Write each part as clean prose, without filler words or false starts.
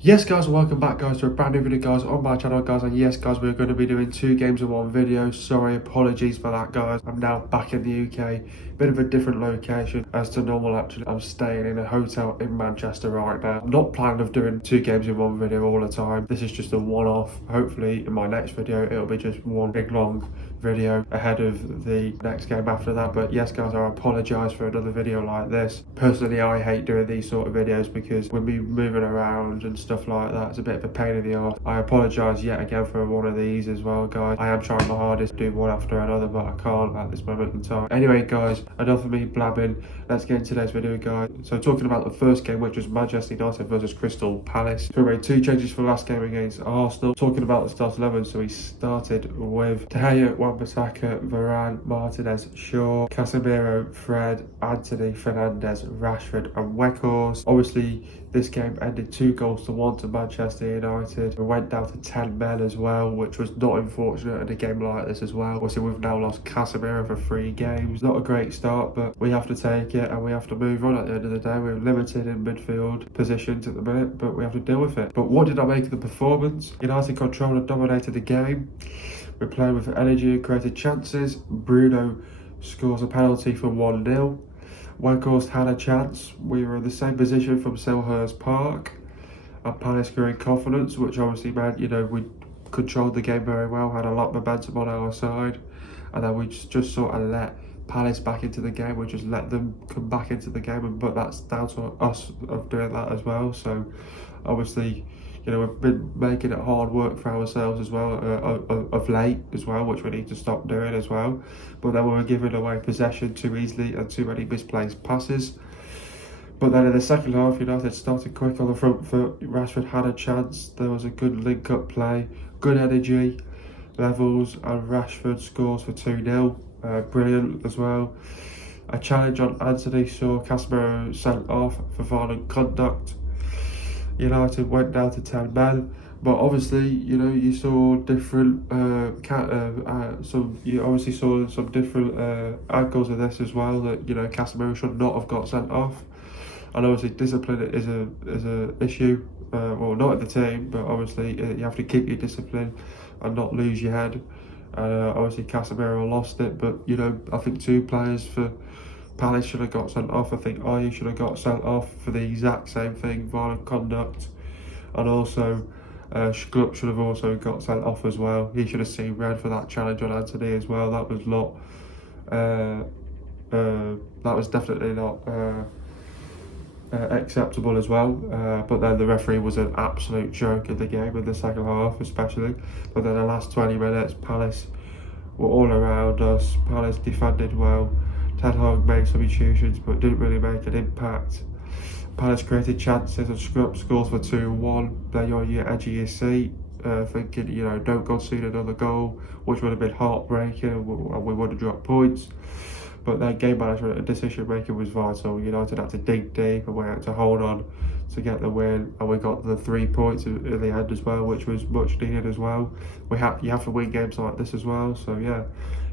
Yes guys, welcome back guys to a brand new video guys on my channel guys, and yes guys, we're going to be doing 2 games in one video. Sorry, apologies for that guys. I'm now back in the UK, bit of a different location as to normal. Actually, I'm staying in a hotel in Manchester right now. I'm not planning of doing 2 games in one video all the time. This is just a one-off. Hopefully in my next video it'll be just one big long video ahead of the next game after that. But yes guys, I apologise for another video like this. Personally, I hate doing these sort of videos because with me moving around and stuff like that, it's a bit of a pain in the arse. I apologise yet again for one of these as well guys. I am trying my hardest to do one after another, but I can't at this moment in time. Anyway guys, enough of me blabbing, let's get into today's video guys. So talking about the first game, which was Manchester United versus Crystal Palace. So we made 2 changes for the last game against Arsenal. Talking about the start 11, so he started with De Gea, Wan-Bissaka, Varane, Martinez, Shaw, Casemiro, Fred, Anthony, Fernandes, Rashford and Weghorst. Obviously this game ended 2-1 to Manchester United. We went down to 10 men as well, which was not unfortunate in a game like this as well. Obviously we've now lost Casemiro for 3 games. Not a great start, but we have to take it and we have to move on at the end of the day. We're limited in midfield positions at the minute, but we have to deal with it. But what did I make of the performance? United controlled and dominated the game. We played with energy and created chances. Bruno scores a penalty for 1-0. Weghorst had a chance. We were in the same position from Selhurst Park. And Palace grew in confidence, which obviously meant, we controlled the game very well, had a lot of momentum on our side. And then we just sort of let Palace back into the game. We just let them come back into the game, but that's down to us of doing that as well. So obviously, we've been making it hard work for ourselves as well of late as well, which we need to stop doing as well. But then we were giving away possession too easily and too many misplaced passes. But then in the second half, United started quick on the front foot. Rashford had a chance. There was a good link-up play, good energy levels, and Rashford scores for 2-0. Brilliant as well. A challenge on Anthony saw Casemiro sent off for violent conduct. United went down to 10 men, but obviously, you saw different you obviously saw some different angles of this as well, that Casemiro should not have got sent off. And obviously discipline is a issue, well, not at the team, but obviously you have to keep your discipline and not lose your head. Obviously Casemiro lost it, but I think 2 players for Palace should have got sent off. I think Ayew should have got sent off for the exact same thing, violent conduct. And also Schlupp should have also got sent off as well. He should have seen red for that challenge on Anthony as well. That was not that was definitely not acceptable as well. But then the referee was an absolute joke in the game in the second half especially. But then the last 20 minutes, Palace were all around us. Palace defended well. Ten Hag made substitutions but didn't really make an impact. Palace created chances and Schlupp scores for 2-1. Then you're on your edge of your seat, thinking, don't concede another goal, which would have been heartbreaking and we would have dropped points. But their game management and decision making was vital. United had to dig deep and we had to hold on to get the win, and we got the 3 points in the end as well, which was much needed as well. You have to win games like this as well. So yeah,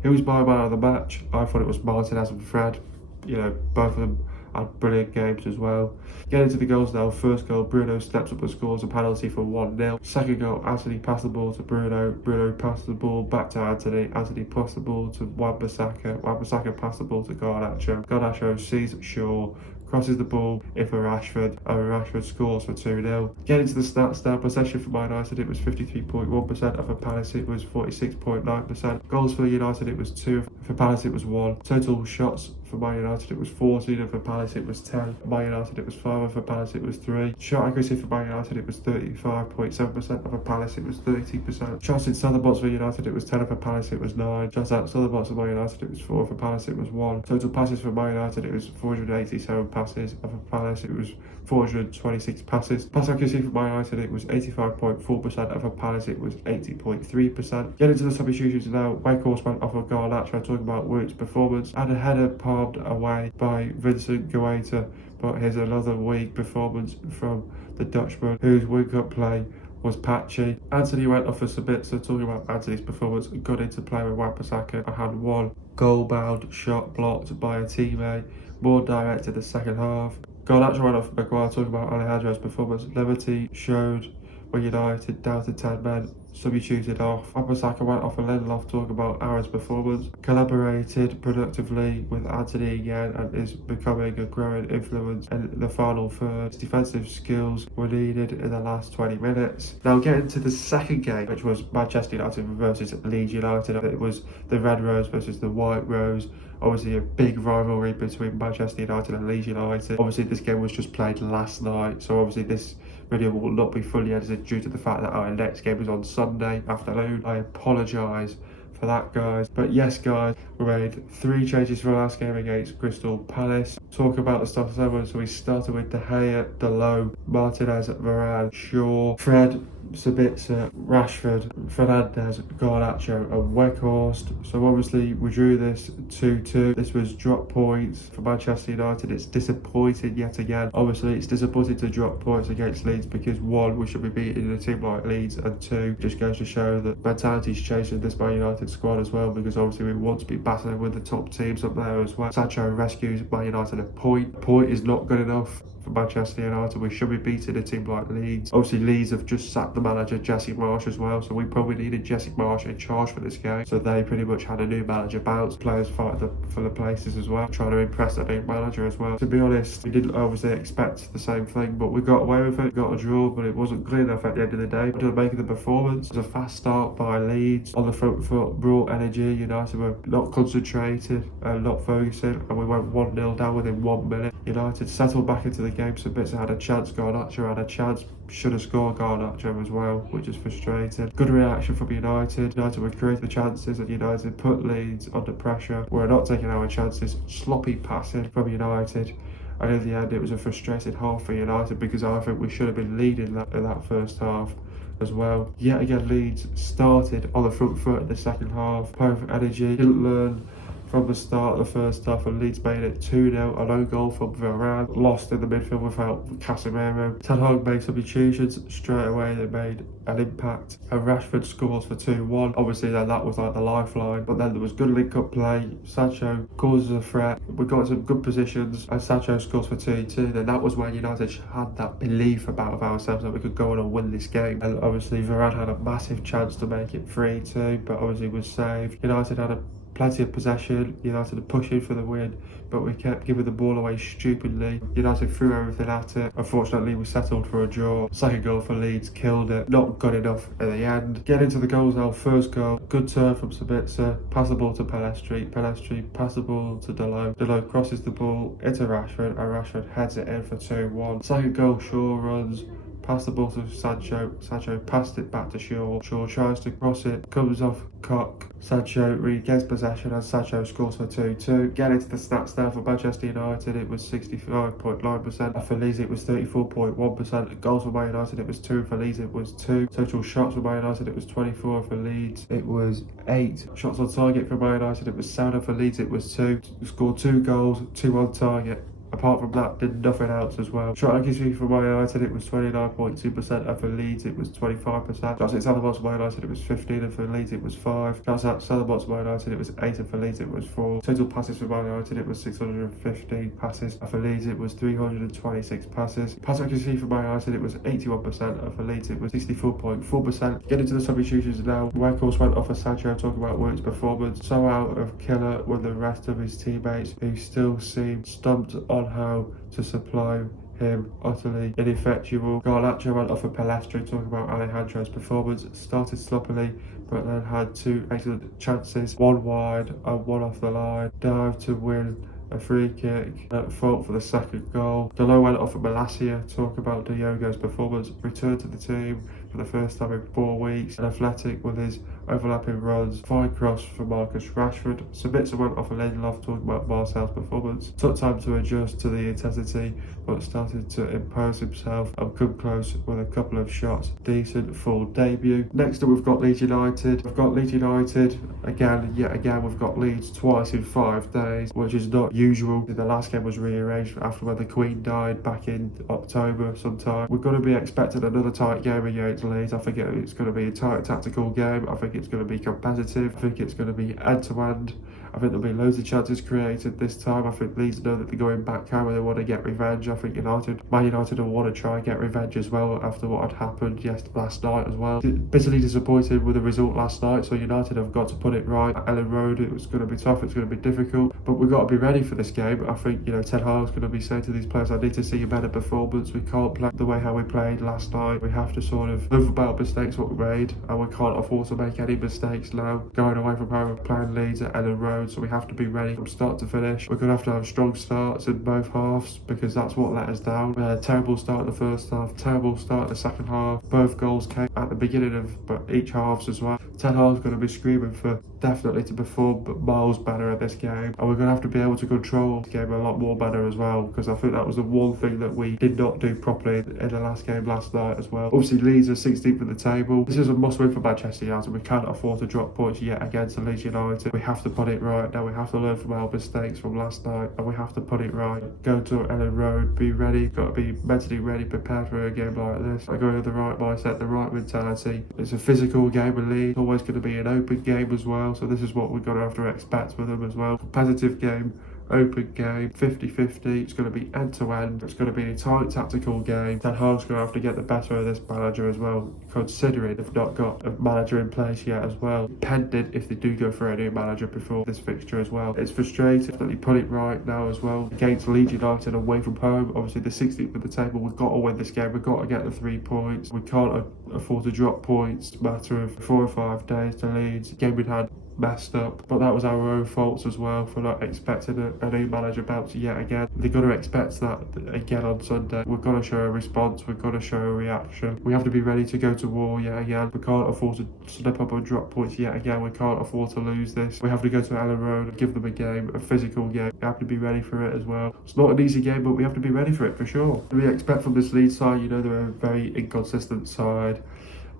who was my man of the match? I thought it was Martinez and Fred. Both of them had brilliant games as well. Getting to the goals now. First goal, Bruno steps up and scores a penalty for 1-0. Second goal, Anthony passed the ball to Bruno. Bruno passed the ball back to Anthony. Anthony passed the ball to Wan-Bissaka. Wan-Bissaka passed the ball to Garnacho. Garnacho sees Shaw, crosses the ball in for Rashford, and Rashford scores for 2-0. Getting to the stats now, possession for Man United, it was 53.1%, and for Palace it was 46.9%. Goals for United it was 2, for Palace it was 1. Total shots for Man United it was 14, and for Palace it was 10. For Man United it was 5, and for Palace it was 3. Shot accuracy for Man United it was 35.7%, and for Palace it was 30%. Shots inside the box for United it was 10, and for Palace it was 9. Shots outside the box for Man United it was 4, and for Palace it was 1. Total passes for Man United it was 487 passes, and for Palace it was 426 passes. Pass accuracy for Man United it was 85.4%, and for Palace it was 80.3%. Getting to the substitutions now, Weghorst went off of Garnacho. Talking about Woot's performance, and a header palmed away by Vincent Guaita, but here's another weak performance from the Dutchman, whose wing-up play was patchy. Anthony went off for some bits, so talking about Anthony's performance, got into play with Wan-Bissaka. I had one goal-bound shot blocked by a teammate, more direct in the second half. Garnacho went off Maguire, talking about Alejandro's performance. Liberty showed when United down to 10 men, substituted off. Wan-Bissaka went off and Lindelof, talking about Aaron's performance. Collaborated productively with Anthony again and is becoming a growing influence in the final third. His defensive skills were needed in the last 20 minutes. Now getting to the second game, which was Manchester United versus Leeds United. It was the Red Rose versus the White Rose. Obviously a big rivalry between Manchester United and Leeds United. Obviously this game was just played last night, so obviously this video will not be fully edited due to the fact that our next game is on Sunday afternoon. I apologise for that, guys. But yes, guys, we made 3 changes for our last game against Crystal Palace. Talk about the starting 11. So we started with De Gea, Dalot, Martinez, Varane, Shaw, Fred, Sabitzer, Rashford, Fernandes, Garnacho and Weghorst. So obviously we drew this 2-2. This was drop points for Manchester United. It's disappointing yet again. Obviously it's disappointing to drop points against Leeds because 1, we should be beating a team like Leeds, and 2, just goes to show that mentality's changing this Man United squad as well, because obviously we want to be battling with the top teams up there as well. Sancho rescues Man United a point. A point is not good enough for Manchester United. We should be beating a team like Leeds. Obviously Leeds have just sacked the manager Jesse Marsh as well, so we probably needed Jesse Marsh in charge for this game. So they pretty much had a new manager bounce. Players fight for the places as well, trying to impress the new manager as well. To be honest, we didn't obviously expect the same thing, but we got away with it, got a draw, but it wasn't good enough at the end of the day. But to make the performance, it was a fast start by Leeds on the front foot, brought energy. United were not concentrated and not focusing, and we went 1-0 down within 1 minute. United settled back into the game. Sabitzer had a chance, Garnacho had a chance, should have scored Garnacho as well, which is frustrating. Good reaction from United. United would create the chances and United put Leeds under pressure. We're not taking our chances. Sloppy passing from United. And in the end it was a frustrating half for United, because I think we should have been leading in that first half as well. Yet again Leeds started on the front foot in the second half. Perfect energy, didn't learn from the start of the first half, and Leeds made it 2-0. A lone goal from Varane, lost in the midfield without Casemiro. Ten Hag made substitutions straight away, they made an impact, and Rashford scores for 2-1. Obviously then that was like the lifeline, but then there was good link-up play. Sancho causes a threat, we got some good positions, and Sancho scores for 2-2. Then that was when United had that belief about ourselves that we could go on and win this game. And obviously Varane had a massive chance to make it 3-2, but obviously was saved. United had plenty of possession, United are pushing for the win, but we kept giving the ball away stupidly. United threw everything at it. Unfortunately, we settled for a draw. Second goal for Leeds, killed it. Not good enough in the end. Getting to the goals now. First goal, good turn from Sabitzer. Pass the ball to Pelestri. Pelestri pass the ball to Dalot. Dalot crosses the ball into Rashford, and Rashford heads it in for 2-1. Second goal, Shaw runs. Pass the ball to Sancho. Sancho passed it back to Shaw. Shaw tries to cross it, comes off Cock. Sancho regains possession and Sancho scores for 2-2. Getting into the stats now for Manchester United, it was 65.9%. And for Leeds, it was 34.1%. Goals for Man United, it was 2. For Leeds, it was 2. Total shots for Man United, it was 24. For Leeds, it was 8. Shots on target for Man United, it was 7. For Leeds, it was 2. We scored 2 goals, 2 on target. Apart from that, did nothing else as well. Shot accuracy for Man United, it was 29.2%, and for Leeds, it was 25%. Shots outside the box for Man United, it was 15, and for Leeds, it was 5. Shots outside the box for Man United, it was 8, and for Leeds, it was 4. Total passes for Man United, it was 615 passes, and for Leeds, it was 326 passes. Pass accuracy for Man United, it was 81%, and for Leeds, it was 64.4%. Getting to the substitutions now, Weghorst went off for Sancho, talking about Work's performance. So out of killer with the rest of his teammates, who still seemed stumped on how to supply him, utterly ineffectual. Garnacho went off for Pelestri, talking about Alejandro's performance. Started sloppily, but then had 2 excellent chances, 1 wide and 1 off the line. Dived to win a free kick, at fault for the second goal. Dalot went off for Malacia, talk about Diogo's performance. Returned to the team for the first time in 4 weeks, and athletic with his overlapping runs. Fine cross for Marcus Rashford. Sabitzer went off for Lindelof, talking about Marcel's performance. Took time to adjust to the intensity, but started to impose himself and come close with a couple of shots. Decent full debut. Next up, we've got Leeds United. We've got Leeds United again, yet again. We've got Leeds twice in 5 days, which is not usual. The last game was rearranged after when the Queen died back in October sometime. We're going to be expecting another tight game against Leeds. I think it's going to be a tight tactical game. I think it's going to be competitive. I think it's going to be end-to-end. I think there'll be loads of chances created this time. I think Leeds know that they're going back home and they want to get revenge. I think Man United will want to try and get revenge as well after what had happened last night as well. Bitterly disappointed with the result last night, so United have got to put it right. At Ellen Road, it was going to be tough, it's going to be difficult, but we've got to be ready for this game. I think, Ten Hag's going to be saying to these players, I need to see a better performance. We can't play the way how we played last night. We have to sort of move about mistakes what we made, and we can't afford to make any mistakes now. Going away from home and playing Leeds at Ellen Road, so we have to be ready from start to finish. We're going to have strong starts in both halves, because that's what let us down. Terrible start in the first half, terrible start in the second half. Both goals came at the beginning of each halves as well. Ten Hag's going to be screaming for definitely to perform miles better at this game, and we're going to have to be able to control the game a lot more better as well, because I think that was the one thing that we did not do properly in the last game last night as well. Obviously Leeds are 16th in the table. This is a must win for Manchester United. We can't afford to drop points yet against Leeds United. We have to put it right now. We have to learn from our mistakes from last night, and we have to put it right. Go to Ellen Road, be ready, got to be mentally ready, prepared for a game like this. I go with the right mindset, the right mentality. It's a physical game with Leeds. It's always going to be an open game as well, so this is what we're going to have to expect with them as well. Competitive game, open game, 50-50. It's going to be end-to-end. It's going to be a tight tactical game. Ten Hag's going to have to get the better of this manager as well, considering they've not got a manager in place yet as well, pending if they do go for a new manager before this fixture as well. It's frustrating that they put it right now as well against Leeds United away from home. Obviously the 16th of the table, we've got to win this game. We've got to get the 3 points. We can't afford to drop points. It's a matter of 4 or 5 days to Leeds. The game we'd had messed up, but that was our own faults as well for not expecting a new manager bounce yet again. They've got to expect that again on Sunday. We've got to show a response, we've got to show a reaction. We have to be ready to go to war yet again. We can't afford to slip up and drop points yet again. We can't afford to lose this. We have to go to Ellen Road and give them a game, a physical game. We have to be ready for it as well. It's not an easy game, but we have to be ready for it for sure. What do we expect from this Leeds side? They're a very inconsistent side,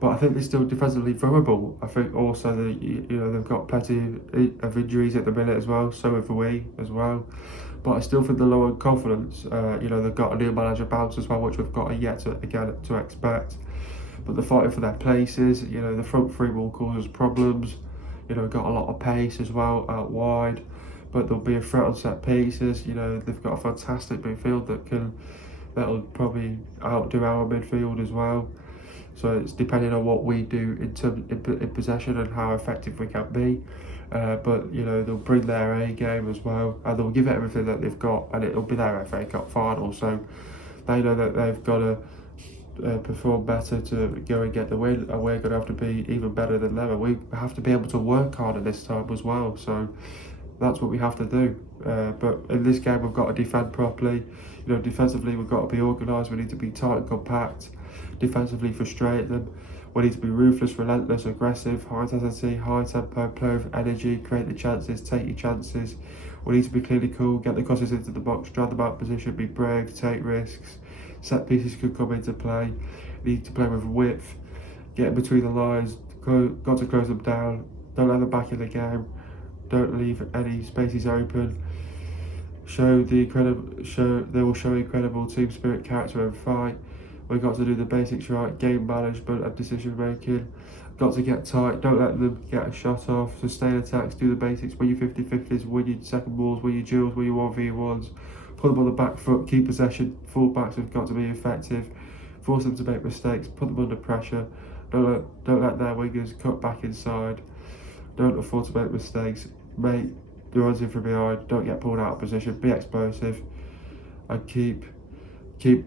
but I think they're still defensively vulnerable. I think also that they've got plenty of injuries at the minute as well. So have we as well. But I still think they're low on confidence. They've got a new manager bounce as well, which we've got yet to expect. But they're fighting for their places. The front three will cause us problems. Got a lot of pace as well out wide. But there'll be a threat on set pieces. They've got a fantastic midfield that'll probably outdo our midfield as well. So it's depending on what we do in possession and how effective we can be. But they'll bring their A game as well, and they'll give it everything that they've got, and it'll be their FA Cup final. So they know that they've got to perform better to go and get the win, and we're going to have to be even better than them. And we have to be able to work harder this time as well. So that's what we have to do. But in this game, we've got to defend properly. Defensively, we've got to be organised. We need to be tight and compact. Defensively, frustrate them. We need to be ruthless, relentless, aggressive, high intensity, high tempo, play with energy, create the chances, take your chances. We need to be clearly cool, get the crosses into the box, drive them out of position, be brave, take risks. Set pieces could come into play. Need to play with width, get in between the lines, got to close them down. Don't let them back in the game. Don't leave any spaces open. They will show incredible team spirit, character and fight. We've got to do the basics right, game management and decision making. Got to get tight, don't let them get a shot off. Sustain attacks, do the basics, win your 50-50s, win your second balls, win your duels, win your 1v1s. Put them on the back foot, keep possession. Full-backs have got to be effective. Force them to make mistakes, put them under pressure. Don't let their wingers cut back inside. Don't afford to make mistakes. Make the runs in from behind, don't get pulled out of position, be explosive. And keep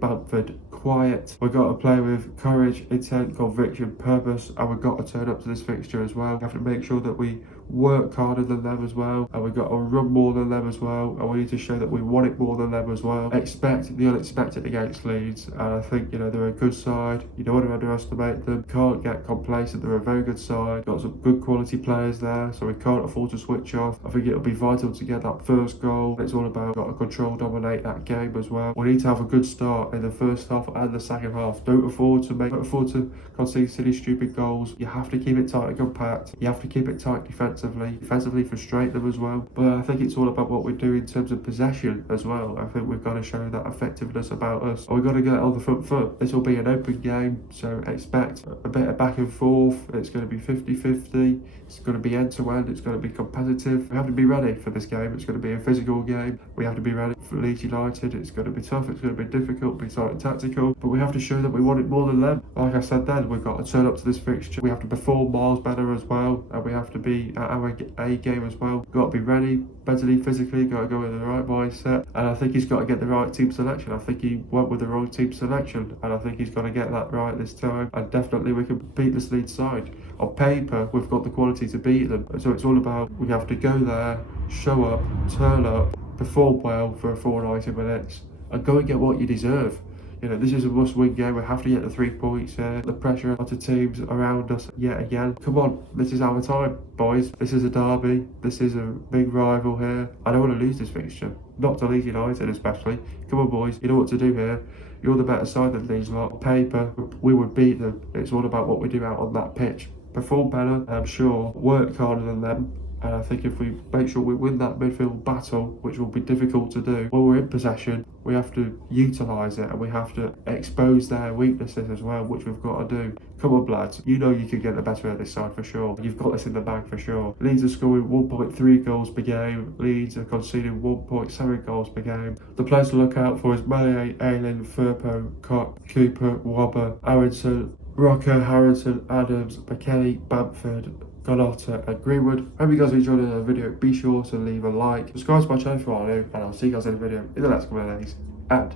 Bamford quiet. We've got to play with courage, intent, conviction, purpose, and we've got to turn up to this fixture as well. We have to make sure that we work harder than them as well, and we've got to run more than them as well, and we need to show that we want it more than them as well. Expect the unexpected against Leeds, and I think they're a good side. You don't want to underestimate them. Can't get complacent. They're a very good side. Got some good quality players there, so we can't afford to switch off. I think it'll be vital to get that first goal. It's all about got to control, dominate that game as well. We need to have a good start in the first half and the second half. Don't afford to concede silly, stupid goals. You have to keep it tight and compact. You have to keep it tight defensively. defensively. Defensively, frustrate them as well. But I think it's all about what we do in terms of possession as well. I think we've got to show that effectiveness about us. We've got to get on the front foot. This will be an open game, so expect a bit of back and forth. It's going to be 50-50. It's going to be end-to-end. It's going to be competitive. We have to be ready for this game. It's going to be a physical game. We have to be ready for Leeds United. It's going to be tough. It's going to be difficult, be slightly tactical. But we have to show that we want it more than them. Like I said then, we've got to turn up to this fixture. We have to perform miles better as well. And we have to be at our A game as well. We've got to be ready mentally, physically. Got to go with the right mindset. And I think he's got to get the right team selection. I think he went with the wrong team selection. And I think he's got to get that right this time. And definitely we can beat this Leeds side. On paper, we've got the quality to beat them. So it's all about, we have to go there, show up, turn up, perform well for a full 90 minutes, and go and get what you deserve. You know, this is a must-win game. We have to get the 3 points here. The pressure onto teams around us yet again. Come on, this is our time, boys. This is a derby. This is a big rival here. I don't want to lose this fixture. Not to Leeds United especially. Come on, boys. You know what to do here. You're the better side than these lot. On paper, we would beat them. It's all about what we do out on that pitch. Perform better, I'm sure. Work harder than them. And I think if we make sure we win that midfield battle, which will be difficult to do, when we're in possession, we have to utilise it and we have to expose their weaknesses as well, which we've got to do. Come on, lads. You know you can get the better of this side for sure. You've got this in the bag for sure. Leeds are scoring 1.3 goals per game. Leeds are conceding 1.7 goals per game. The players to look out for is Malay, Ayling, Firpo, Cock, Cooper, Wobber, Aronson, Rocker, Harrison, Adams, McKelly, Bamford, Galotta and Greenwood. Hope you guys enjoyed the video. Be sure to leave a like, subscribe to my channel if you are new, and I'll see you guys in the video in the next couple of days. And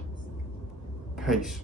peace.